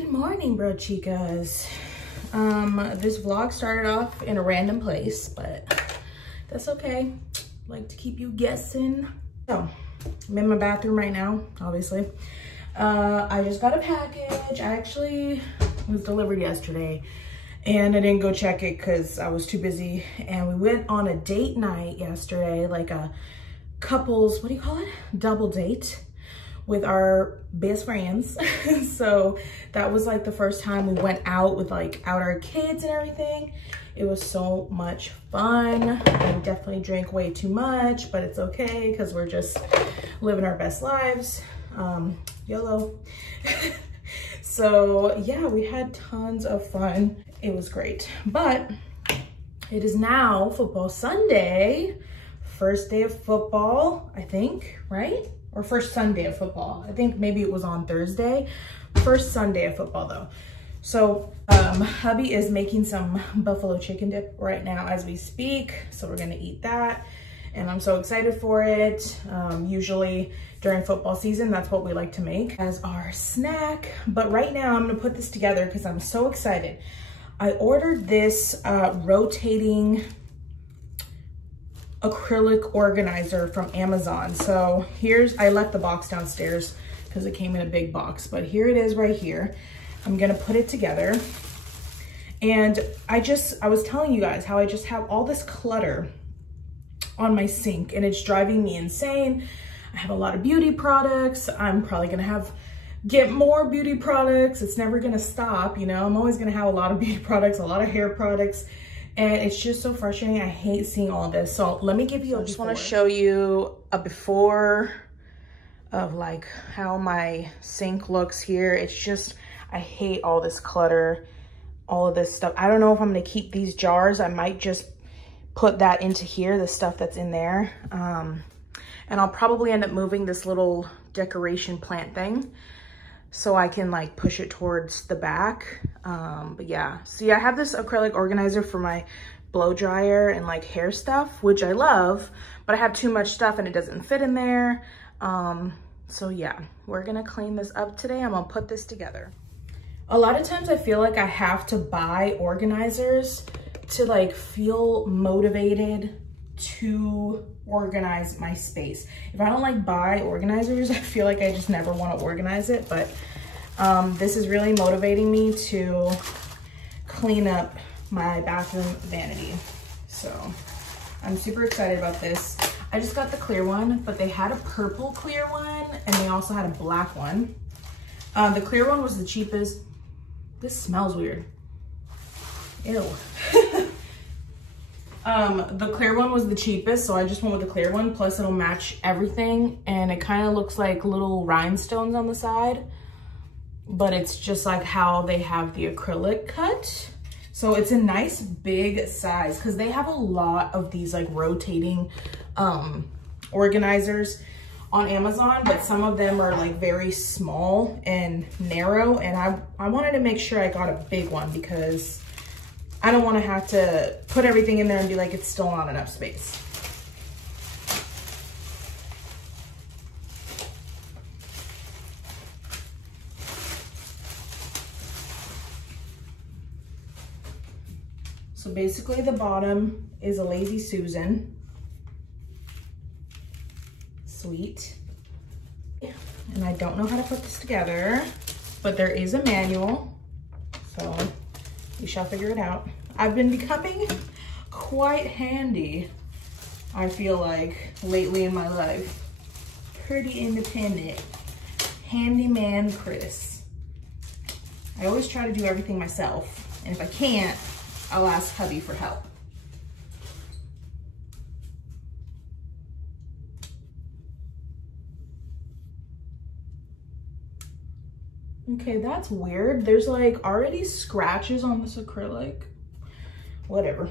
Good morning, BROCHIKAS. This vlog started off in a random place, but that's okay. I like to keep you guessing. So, I'm in my bathroom right now, obviously. I just got a package. It was delivered yesterday, and I didn't go check it because I was too busy. And we went on a date night yesterday, like a couples, what do you call it? Double date with our best friends. So that was like the first time we went out with out our kids and everything. It was so much fun. I definitely drank way too much, but it's okay because we're just living our best lives. YOLO. So yeah, we had tons of fun. It was great, but it is now football Sunday. First day of football, I think, right? Or first Sunday of football. I think maybe it was on Thursday. First Sunday of football though. So hubby is making some buffalo chicken dip right now as we speak. So we're gonna eat that. And I'm so excited for it. Usually during football season, that's what we like to make as our snack. But right now I'm gonna put this together because I'm so excited. I ordered this rotating acrylic organizer from Amazon. So I left the box downstairs because it came in a big box, but here it is right here. I'm gonna put it together. And I was telling you guys how I just have all this clutter on my sink and it's driving me insane. I have a lot of beauty products. I'm probably gonna get more beauty products. It's never gonna stop, you know? I'm always gonna have a lot of beauty products, a lot of hair products. And it's just so frustrating. I hate seeing all this. So let me give you I just want to show you a before of like how my sink looks here. It's just, I hate all this clutter, all of this stuff. I don't know if I'm going to keep these jars. I might just put that into here, the stuff that's in there. And I'll probably end up moving this little decoration plant thing so I can like push it towards the back. But yeah, see, I have this acrylic organizer for my blow dryer and like hair stuff, which I love, but I have too much stuff and it doesn't fit in there. So yeah, we're gonna clean this up today. I'm gonna put this together. A lot of times I feel like I have to buy organizers to like feel motivated to organize my space. If I don't like buy organizers, I feel like I just never want to organize it, but this is really motivating me to clean up my bathroom vanity. So I'm super excited about this. I just got the clear one, but they had a purple clear one and they also had a black one. The clear one was the cheapest. This smells weird. Ew. The clear one was the cheapest, so I just went with the clear one, plus it'll match everything, and it kind of looks like little rhinestones on the side, but it's just like how they have the acrylic cut. So it's a nice big size because they have a lot of these like rotating organizers on Amazon, but some of them are like very small and narrow, and I wanted to make sure I got a big one because I don't want to have to put everything in there and be like, it's still not enough space. So basically the bottom is a Lazy Susan. Sweet. And I don't know how to put this together, but there is a manual. So we shall figure it out. I've been becoming quite handy, I feel like, lately in my life. Pretty independent. Handyman Chris. I always try to do everything myself, and if I can't, I'll ask hubby for help. Okay, that's weird. There's like already scratches on this acrylic. Whatever.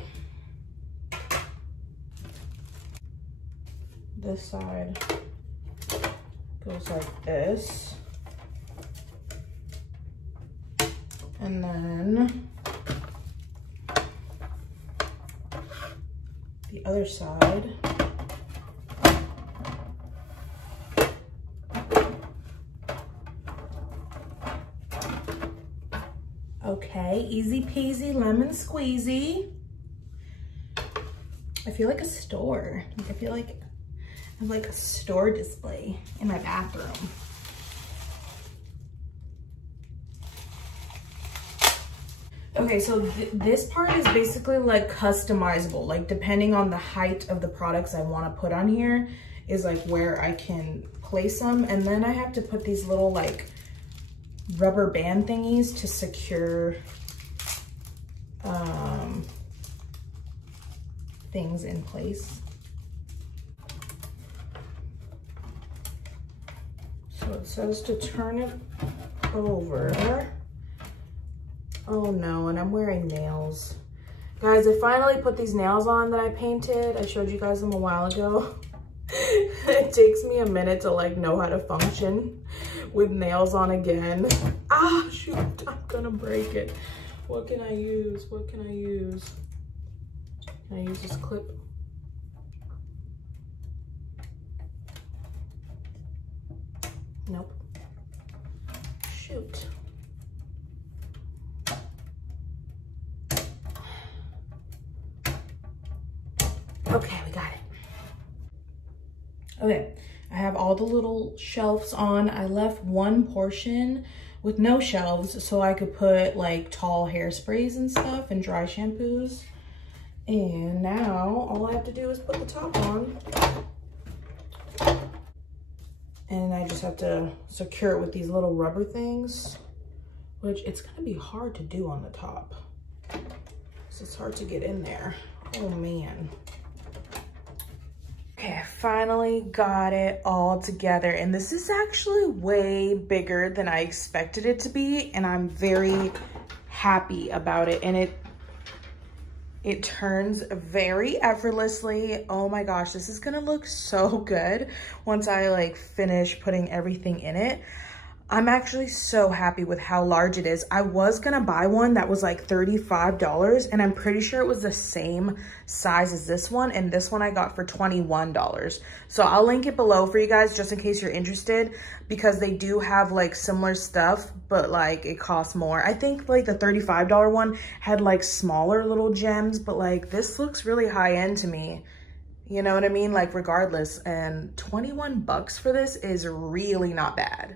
This side goes like this. And then the other side Okay, easy peasy lemon squeezy. I feel like a store. Like, I feel like I have like a store display in my bathroom. Okay, so this part is basically like customizable, like depending on the height of the products I want to put on here is like where I can place them. And then I have to put these little like rubber band thingies to secure things in place. So it says to turn it over. Oh no, and I'm wearing nails. Guys, I finally put these nails on that I painted. I showed you guys them a while ago. It takes me a minute to like know how to function with nails on again. Ah, shoot, I'm gonna break it. What can I use? What can I use? Can I use this clip? Nope. Shoot. Okay, we got it. Okay, I have all the little shelves on. I left one portion with no shelves so I could put like tall hairsprays and stuff and dry shampoos. And now all I have to do is put the top on. And I just have to secure it with these little rubber things, which it's gonna be hard to do on the top. So it's hard to get in there. Oh man. Okay, I finally got it all together, and this is actually way bigger than I expected it to be, and I'm very happy about it. And it turns very effortlessly. Oh my gosh, this is gonna look so good once I like finish putting everything in it. I'm actually so happy with how large it is. I was gonna buy one that was like $35, and I'm pretty sure it was the same size as this one, and this one I got for $21. So I'll link it below for you guys just in case you're interested, because they do have like similar stuff, but like it costs more. I think like the $35 one had like smaller little gems, but like this looks really high end to me. You know what I mean? Like regardless, and 21 bucks for this is really not bad.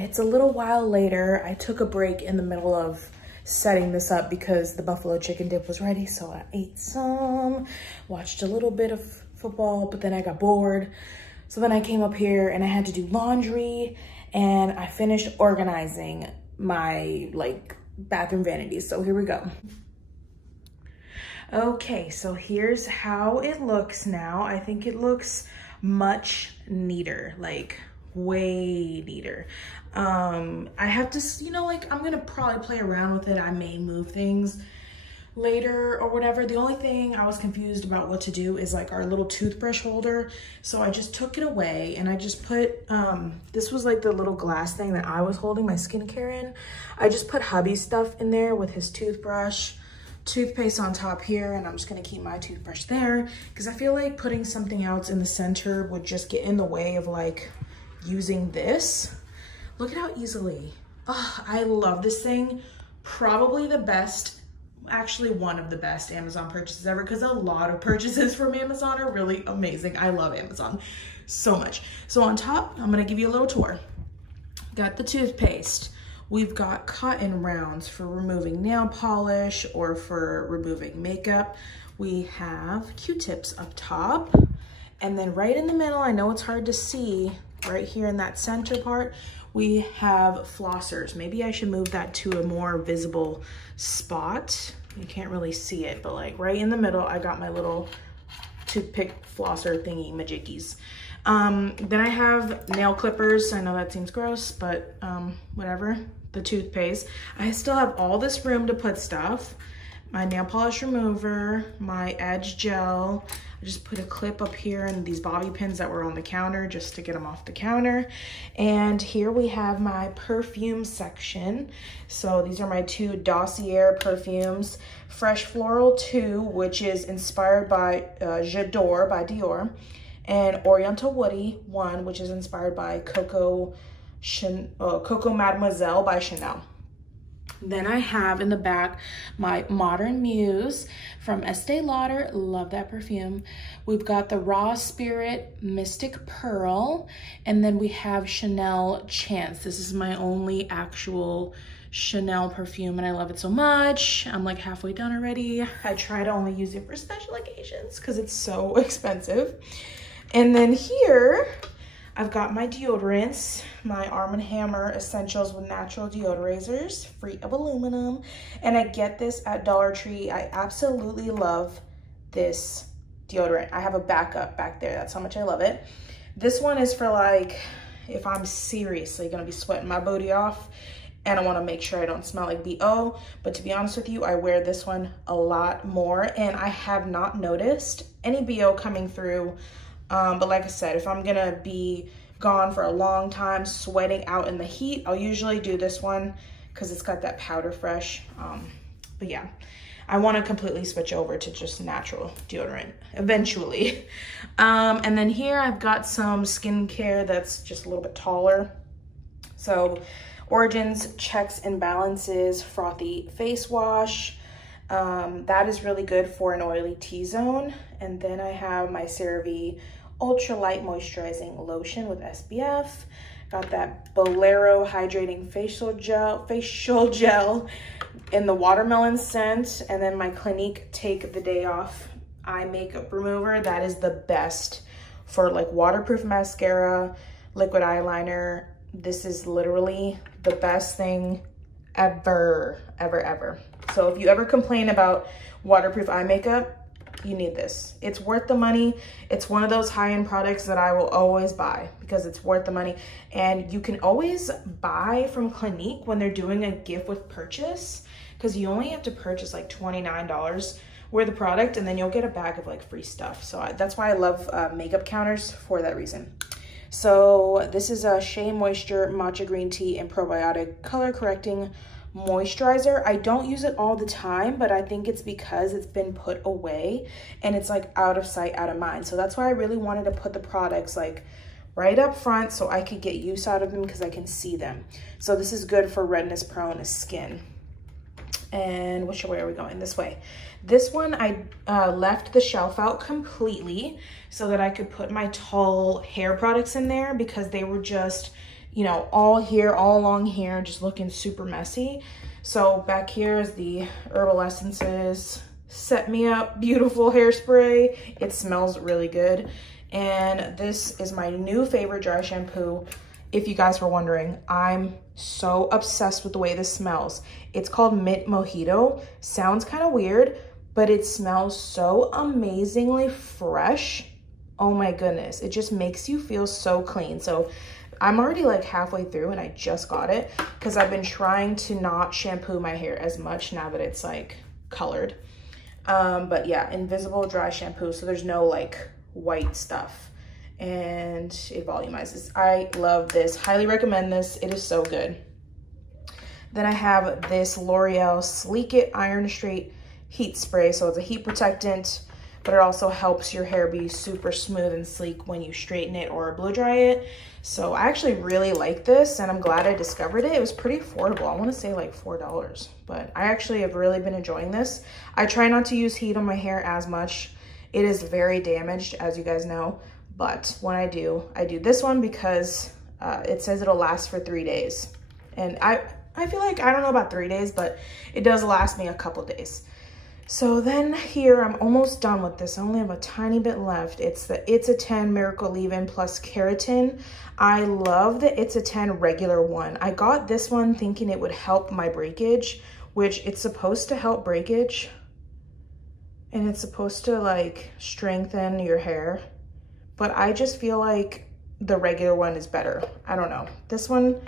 It's a little while later. I took a break in the middle of setting this up because the buffalo chicken dip was ready. So I ate some, watched a little bit of football, but then I got bored. So then I came up here and I had to do laundry, and I finished organizing my like bathroom vanities. So here we go. Okay, so here's how it looks now. I think it looks much neater, like way neater. I have to, you know, like I'm gonna probably play around with it. I may move things later or whatever. The only thing I was confused about what to do is like our little toothbrush holder. So I just took it away and I just put, this was like the little glass thing that I was holding my skincare in. I just put hubby's stuff in there with his toothbrush, toothpaste on top here, and I'm just gonna keep my toothbrush there because I feel like putting something else in the center would just get in the way of like using this. Look at how easily, oh, I love this thing. Probably the best, actually one of the best Amazon purchases ever, because a lot of purchases from Amazon are really amazing. I love Amazon so much. So on top, I'm gonna give you a little tour. Got the toothpaste. We've got cotton rounds for removing nail polish or for removing makeup. We have Q-tips up top. And then right in the middle, I know it's hard to see, right here in that center part, we have flossers. Maybe I should move that to a more visible spot. You can't really see it, but like right in the middle, I got my little toothpick flosser thingy majiggies. Then I have nail clippers. I know that seems gross, but whatever. The toothpaste. I still have all this room to put stuff. my nail polish remover, my edge gel. I just put a clip up here and these bobby pins that were on the counter just to get them off the counter. And here we have my perfume section. So these are my 2 Dossier perfumes. Fresh Floral 2, which is inspired by J'adore by Dior. And Oriental Woody 1, which is inspired by Coco Mademoiselle by Chanel. Then I have in the back my Modern Muse from Estee Lauder. Love that perfume. We've got the Raw Spirit Mystic Pearl. And then we have Chanel Chance. This is my only actual Chanel perfume and I love it so much. I'm like halfway done already. I try to only use it for special occasions because it's so expensive. And then here, I've got my deodorants, my Arm & Hammer Essentials with Natural Deodorizers, free of aluminum. And I get this at Dollar Tree. I absolutely love this deodorant. I have a backup back there. That's how much I love it. This one is for like, if I'm seriously gonna be sweating my booty off and I wanna make sure I don't smell like BO. But to be honest with you, I wear this one a lot more and I have not noticed any BO coming through. But like I said, if I'm gonna be gone for a long time, sweating out in the heat, I'll usually do this one because it's got that powder fresh. But yeah, I want to completely switch over to just natural deodorant eventually. And then here I've got some skincare that's just a little bit taller. So Origins Checks and Balances Frothy Face Wash. That is really good for an oily T-zone. And then I have my CeraVe Ultra Light Moisturizing Lotion with SPF. Got that Bolero Hydrating Facial Gel in the watermelon scent. And then my Clinique Take the Day Off Eye Makeup Remover. That is the best for like waterproof mascara, liquid eyeliner. This is literally the best thing ever, ever, ever. So if you ever complain about waterproof eye makeup, you need this. It's worth the money. It's one of those high-end products that I will always buy because it's worth the money. And you can always buy from Clinique when they're doing a gift with purchase because you only have to purchase like $29 worth of product and then you'll get a bag of like free stuff. So that's why I love makeup counters for that reason. So this is a Shea Moisture Matcha Green Tea and Probiotic Color Correcting Moisturizer. I don't use it all the time, but I think it's because it's been put away and it's like out of sight, out of mind. So that's why I really wanted to put the products like right up front so I could get use out of them because I can see them. So this is good for redness prone skin. And which way are we going? This way. This one I left the shelf out completely so that I could put my tall hair products in there because they were just, you know, all here, all along here, just looking super messy. So back here is the Herbal Essences Set Me Up Beautiful Hairspray. It smells really good. And this is my new favorite dry shampoo. If you guys were wondering, I'm so obsessed with the way this smells. It's called Mint Mojito. Sounds kind of weird, but it smells so amazingly fresh. Oh my goodness. It just makes you feel so clean. So I'm already like halfway through and I just got it because I've been trying to not shampoo my hair as much now that it's like colored. But yeah, invisible dry shampoo. So there's no like white stuff and it volumizes. I love this. Highly recommend this. It is so good. Then I have this L'Oreal Sleek It Iron Straight Heat Spray. So it's a heat protectant, but it also helps your hair be super smooth and sleek when you straighten it or blow dry it. So I actually really like this and I'm glad I discovered it. It was pretty affordable. I want to say like $4, but I actually have really been enjoying this. I try not to use heat on my hair as much. It is very damaged, as you guys know, but when I do this one because it says it'll last for 3 days. And I feel like, I don't know about 3 days, but it does last me a couple days. So then here, I'm almost done with this. I only have a tiny bit left. It's the It's a 10 Miracle Leave-In Plus Keratin. I love the It's a 10 regular one. I got this one thinking it would help my breakage, which it's supposed to help breakage. And it's supposed to like strengthen your hair. But I just feel like the regular one is better. I don't know. This one,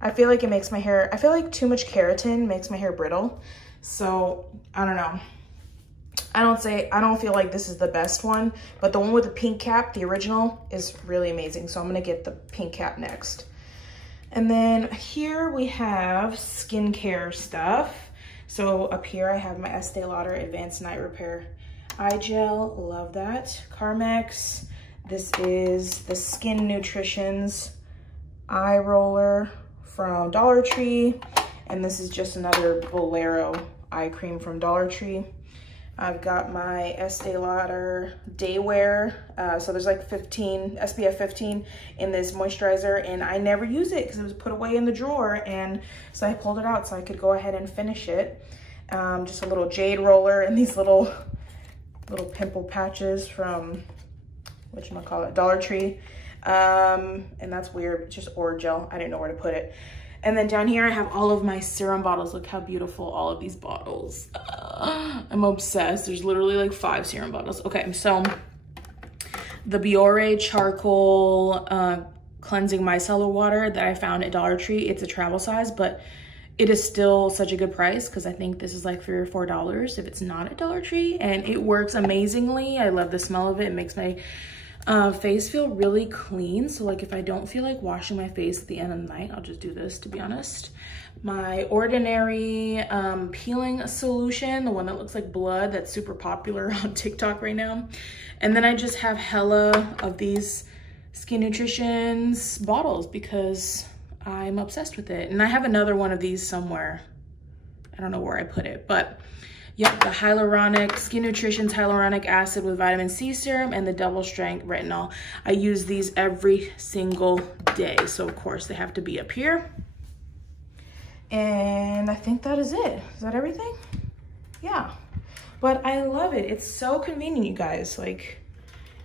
I feel like it makes my hair, I feel like too much keratin makes my hair brittle. So I don't know. I don't feel like this is the best one, but the one with the pink cap, the original, is really amazing. So I'm gonna get the pink cap next. And then here we have skincare stuff. So up here I have my Estee Lauder Advanced Night Repair Eye Gel, love that. Carmex, this is the Skin Nutrition's Eye Roller from Dollar Tree. And this is just another Bolero eye cream from Dollar Tree. I've got my Estee Lauder Day Wear. So there's like SPF 15 in this moisturizer, and I never use it because it was put away in the drawer. And so I pulled it out so I could go ahead and finish it. Just a little jade roller and these little pimple patches from, whatchamacallit, Dollar Tree. And that's weird, it's just Orajel. I didn't know where to put it. And then down here I have all of my serum bottles. Look how beautiful all of these bottles. I'm obsessed. There's literally like 5 serum bottles. Okay, so the Biore Charcoal Cleansing Micellar Water that I found at Dollar Tree. It's a travel size, but it is still such a good price because I think this is like $3 or $4 if it's not at Dollar Tree. And it works amazingly. I love the smell of it. It makes my face feel really clean. So like if I don't feel like washing my face at the end of the night, I'll just do this, to be honest. My Ordinary peeling solution, the one that looks like blood, that's super popular on TikTok right now. And then I just have hella of these Skin Nutrition's bottles because I'm obsessed with it. And I have another one of these somewhere. I don't know where I put it, but yep, the hyaluronic, Skin Nutrition's hyaluronic acid with vitamin C serum and the double strength retinol. I use these every single day. So of course they have to be up here. And I think that is it. Is that everything? Yeah, but I love it. It's so convenient, you guys. Like,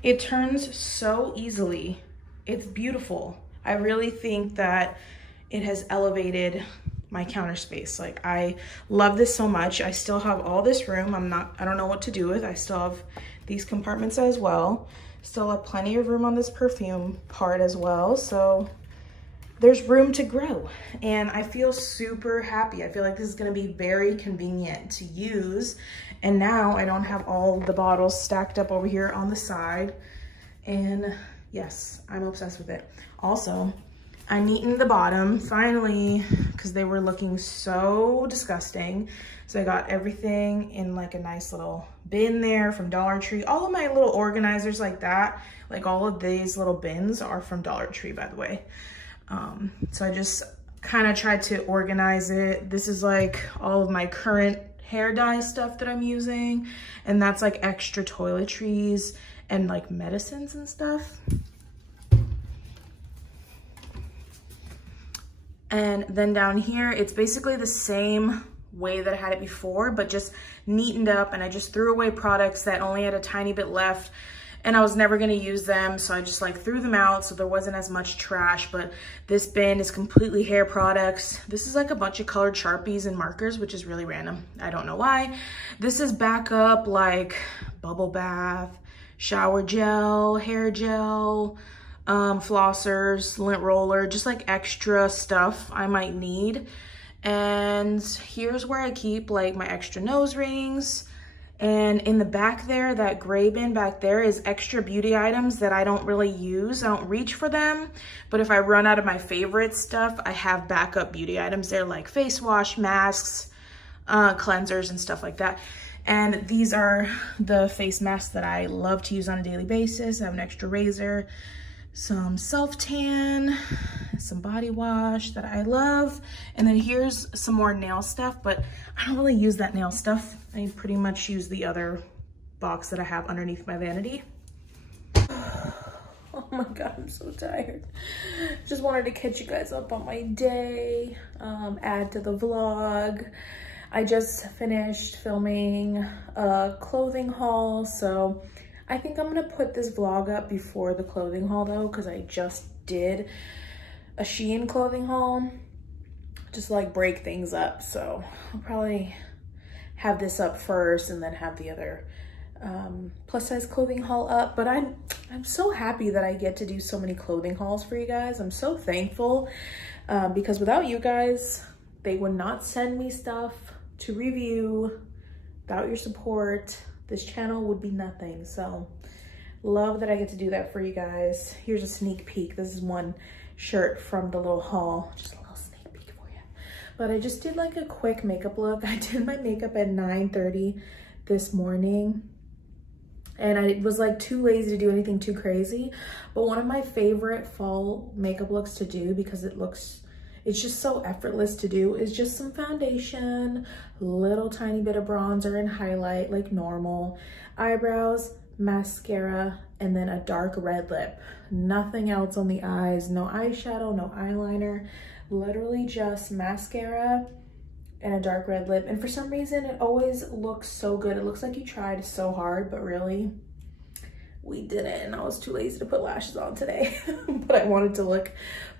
it turns so easily. It's beautiful. I really think that it has elevated my counter space. Like, I love this so much. I still have all this room. I don't know what to do with. I still have these compartments as well. Still have plenty of room on this perfume part as well. So there's room to grow, and I feel super happy. I feel like this is gonna be very convenient to use. And now I don't have all the bottles stacked up over here on the side. And yes, I'm obsessed with it. Also, I neatened the bottom finally because they were looking so disgusting. So I got everything in like a nice little bin there from Dollar Tree. All of my little organizers like that, like all of these little bins are from Dollar Tree, by the way. So I just kind of tried to organize it. This is like all of my current hair dye stuff that I'm using. And that's like extra toiletries and like medicines and stuff. And then down here, it's basically the same way that I had it before, but just neatened up. And I just threw away products that only had a tiny bit left and I was never gonna use them. So I just like threw them out so there wasn't as much trash. But this bin is completely hair products. This is like a bunch of colored Sharpies and markers, which is really random. I don't know why. This is backup like bubble bath, shower gel, hair gel, flossers, lint roller, just like extra stuff I might need. And here's where I keep like my extra nose rings. And in the back there, that gray bin back there is extra beauty items that I don't really use. I don't reach for them, but if I run out of my favorite stuff, I have backup beauty items there like face wash, masks, cleansers and stuff like that. And these are the face masks that I love to use on a daily basis. I have an extra razor, some self-tan, some body wash that I love. And then here's some more nail stuff, but I don't really use that nail stuff. I pretty much use the other box that I have underneath my vanity. Oh my God, I'm so tired. Just wanted to catch you guys up on my day, add to the vlog. I just finished filming a clothing haul, so I think I'm gonna put this vlog up before the clothing haul though, because I just did a Shein clothing haul, just like break things up. So I'll probably have this up first and then have the other plus size clothing haul up. But I'm so happy that I get to do so many clothing hauls for you guys. I'm so thankful because without you guys, they would not send me stuff to review. Without your support, this channel would be nothing. So love that I get to do that for you guys. Here's a sneak peek. This is one shirt from the little haul. Just a little sneak peek for you. But I just did like a quick makeup look. I did my makeup at 9:30 this morning. And I was like too lazy to do anything too crazy. But one of my favorite fall makeup looks to do, because it's just so effortless to do, is just some foundation, little tiny bit of bronzer and highlight like normal, eyebrows, mascara, and then a dark red lip. Nothing else on the eyes, no eyeshadow, no eyeliner, literally just mascara and a dark red lip. And for some reason, it always looks so good. It looks like you tried so hard, but really, we didn't. And I was too lazy to put lashes on today. But I wanted to look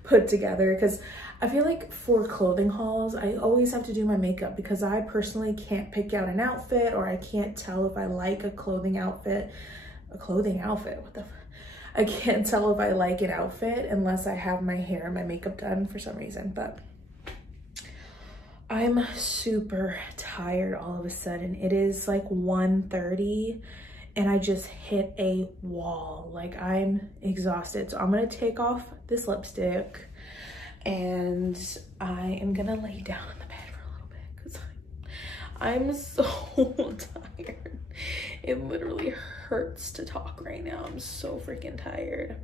put together, because I feel like for clothing hauls, I always have to do my makeup, because I personally can't pick out an outfit, or I can't tell if I like a clothing outfit. What the I can't tell if I like an outfit unless I have my hair and my makeup done for some reason. But I'm super tired all of a sudden. It is like 1:30 and I just hit a wall. Like, I'm exhausted. So I'm gonna take off this lipstick and I am gonna lay down in the bed for a little bit, because I'm so tired. It literally hurts to talk right now. I'm so freaking tired.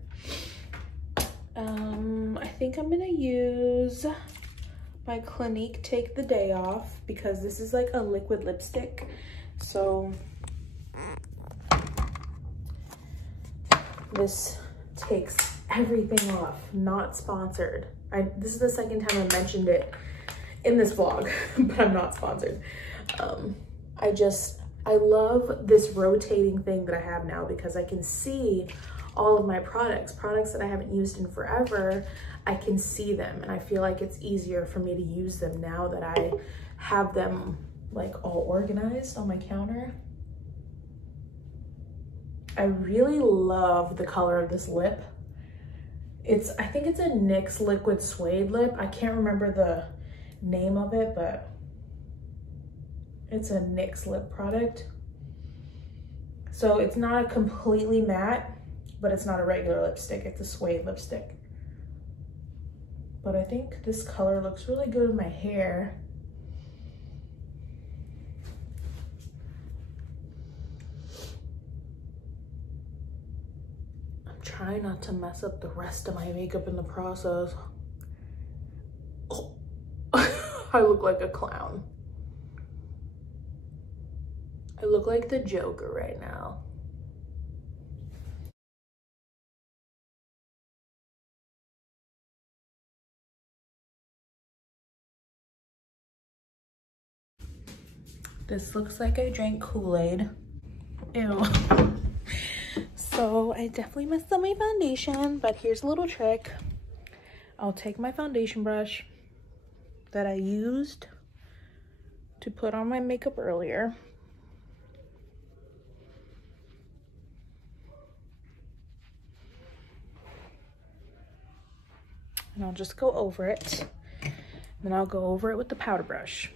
I think I'm gonna use my Clinique Take the Day Off, because this is like a liquid lipstick. So this takes everything off. Not sponsored. This is the second time I mentioned it in this vlog, but I'm not sponsored. I love this rotating thing that I have now, because I can see all of my products that I haven't used in forever. I can see them, and I feel like it's easier for me to use them now that I have them like all organized on my counter. I really love the color of this lip. I think it's a NYX liquid suede lip. I can't remember the name of it, but it's a NYX lip product. So it's not a completely matte, but it's not a regular lipstick. It's a suede lipstick. But I think this color looks really good with my hair. I'm trying not to mess up the rest of my makeup in the process. Oh. I look like a clown. I look like the Joker right now. This looks like I drank Kool-Aid. Ew. So I definitely messed up my foundation, but here's a little trick. I'll take my foundation brush that I used to put on my makeup earlier. And I'll just go over it. Then I'll go over it with the powder brush.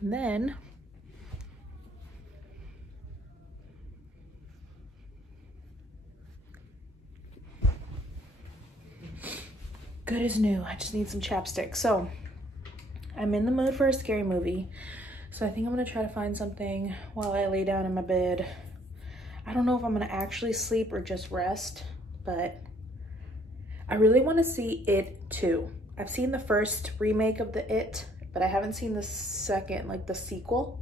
And then good as new. I just need some chapstick. So I'm in the mood for a scary movie. So I think I'm gonna try to find something while I lay down in my bed. I don't know if I'm gonna actually sleep or just rest, but I really wanna see It 2. I've seen the first remake of the It, but I haven't seen the second, like the sequel.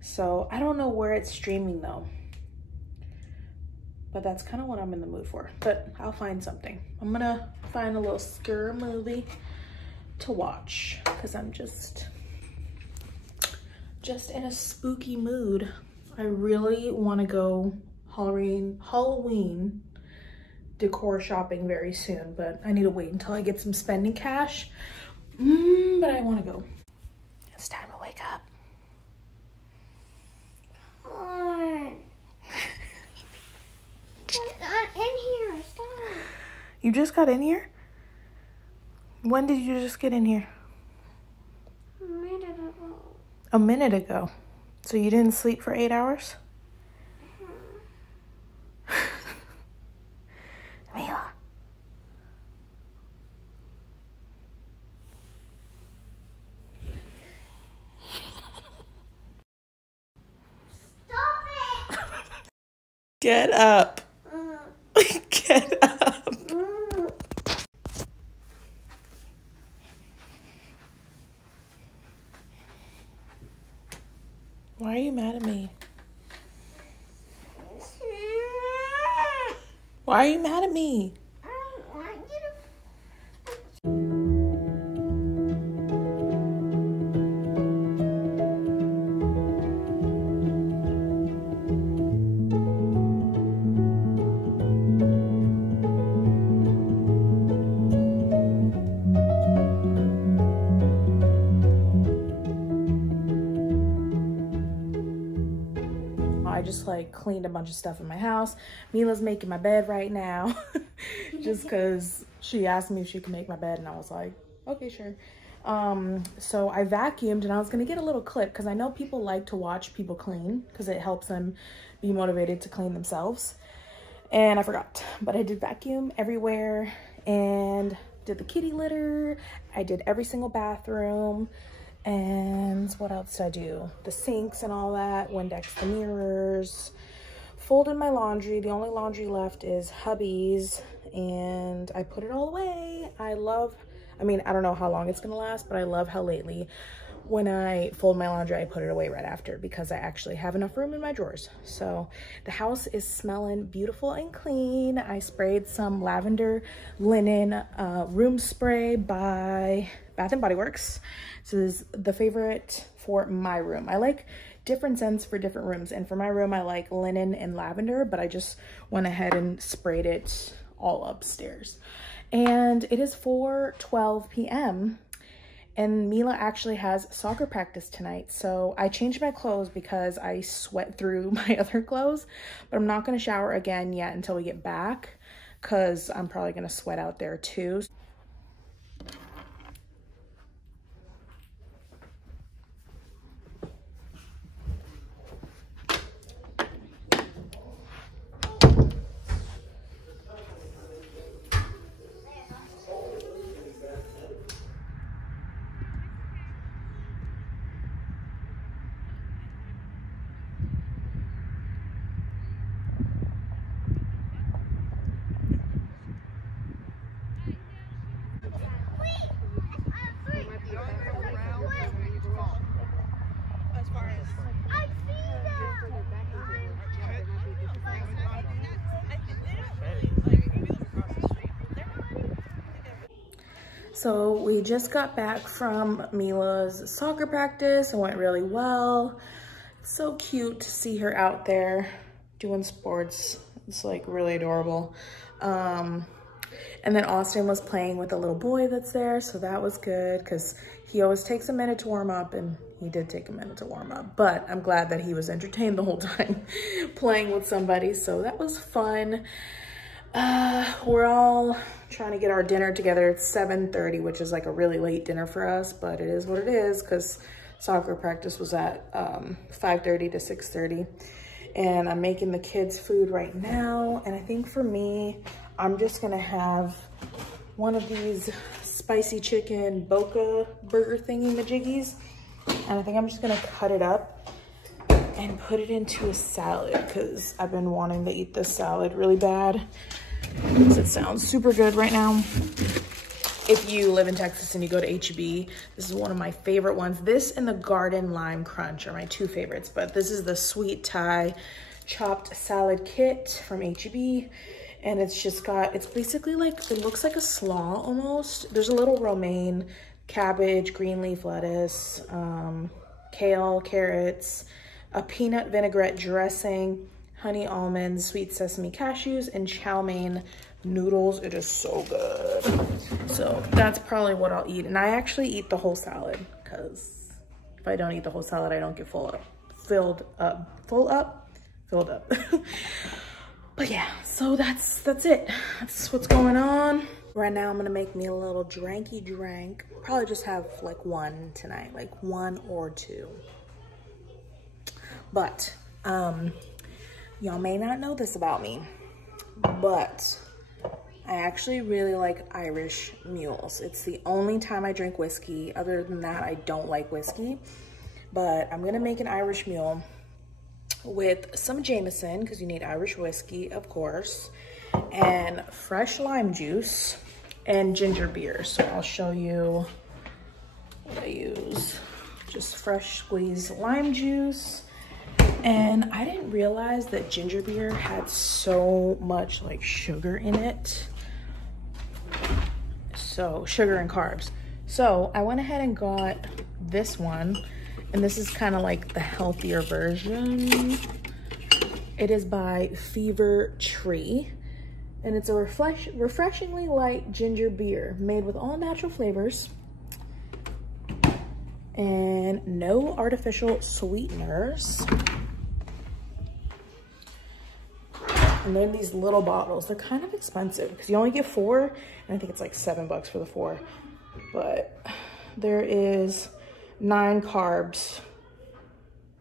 So I don't know where it's streaming though. But that's kind of what I'm in the mood for. But I'll find something. I'm gonna find a little scary movie to watch, because I'm just in a spooky mood. I really want to go Halloween decor shopping very soon, but I need to wait until I get some spending cash. But I want to go. It's time to wake up. It's not in here. You just got in here? When did you just get in here? A minute ago. A minute ago. So you didn't sleep for 8 hours? Mila. Stop it! Get up. Get up. Why are you mad at me? Why are you mad at me? I don't want you to. I just like cleaned a bunch of stuff in my house. Mila's making my bed right now just because she asked me if she could make my bed and I was like, okay, sure. So I vacuumed and I was gonna get a little clip because I know people like to watch people clean because it helps them be motivated to clean themselves. And I forgot, but I did vacuum everywhere and did the kitty litter. I did every single bathroom. And what else did I do? The sinks and all that, Windex the mirrors, folded my laundry. The only laundry left is hubby's and I put it all away. I mean, I don't know how long it's gonna last, but I love how lately when I fold my laundry, I put it away right after because I actually have enough room in my drawers. So the house is smelling beautiful and clean. I sprayed some lavender linen room spray by Bath and Body Works. So this is the favorite for my room. I like different scents for different rooms. And for my room, I like linen and lavender, but I just went ahead and sprayed it all upstairs. And it is 4:12 p.m. and Mila actually has soccer practice tonight. So I changed my clothes because I sweat through my other clothes, but I'm not gonna shower again yet until we get back because I'm probably gonna sweat out there too. So we just got back from Mila's soccer practice. It went really well. It's so cute to see her out there doing sports. It's like really adorable. And then Austin was playing with a little boy that's there. So that was good because he always takes a minute to warm up, and he did take a minute to warm up. But I'm glad that he was entertained the whole time playing with somebody. So that was fun. We're all trying to get our dinner together. It's 7:30, which is like a really late dinner for us, but it is what it is because soccer practice was at 5:30 to 6:30. And I'm making the kids food right now. And I think for me, I'm just gonna have one of these spicy chicken boca burger thingy majiggies. And I think I'm just gonna cut it up and put it into a salad because I've been wanting to eat this salad really bad because it sounds super good right now. If you live in Texas and you go to H-E-B, this is one of my favorite ones. This and the Garden Lime Crunch are my two favorites, but this is the Sweet Thai chopped salad kit from H-E-B. And it's just got, it's basically like, it looks like a slaw almost. There's a little romaine, cabbage, green leaf lettuce, kale, carrots, a peanut vinaigrette dressing, honey almonds, sweet sesame cashews, and chow mein noodles. It is so good. So that's probably what I'll eat. And I actually eat the whole salad because if I don't eat the whole salad, I don't get filled up. But yeah, so that's it. That's what's going on. Right now I'm gonna make me a little dranky drink. Probably just have like one tonight, like one or two. But y'all may not know this about me, but I actually really like Irish mules. It's the only time I drink whiskey. Other than that, I don't like whiskey. But I'm gonna make an Irish mule with some Jameson, because you need Irish whiskey, of course, and fresh lime juice and ginger beer. So I'll show you what I use. Just fresh squeezed lime juice. And I didn't realize that ginger beer had so much like sugar in it. So sugar and carbs. So I went ahead and got this one, and this is kind of like the healthier version. It is by Fever Tree, and it's a refreshingly light ginger beer made with all natural flavors and no artificial sweeteners. And they're in these little bottles. They're kind of expensive because you only get 4, and I think it's like $7 for the 4. But there is 9 carbs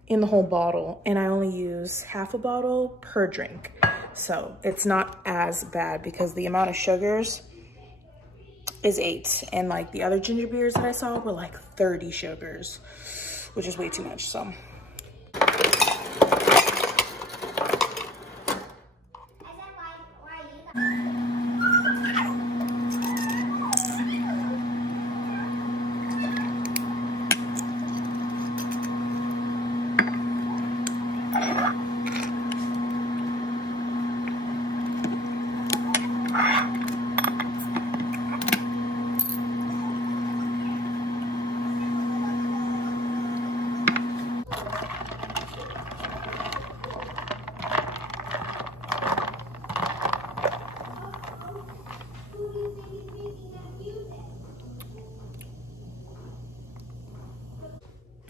in the whole bottle, and I only use half a bottle per drink. So it's not as bad because the amount of sugars is 8, and like the other ginger beers that I saw were like 30 sugars, which is way too much. So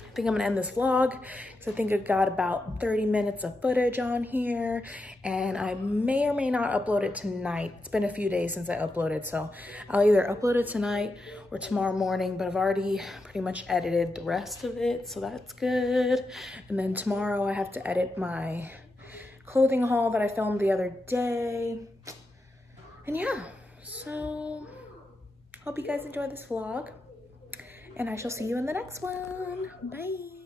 I think I'm gonna end this vlog because I think I've got about 30 minutes of footage on here, and I may or may not upload it tonight. It's been a few days since I uploaded, so I'll either upload it tonight or tomorrow morning, but I've already pretty much edited the rest of it, so that's good. And then tomorrow I have to edit my clothing haul that I filmed the other day. And yeah, so hope you guys enjoyed this vlog, and I shall see you in the next one. Bye.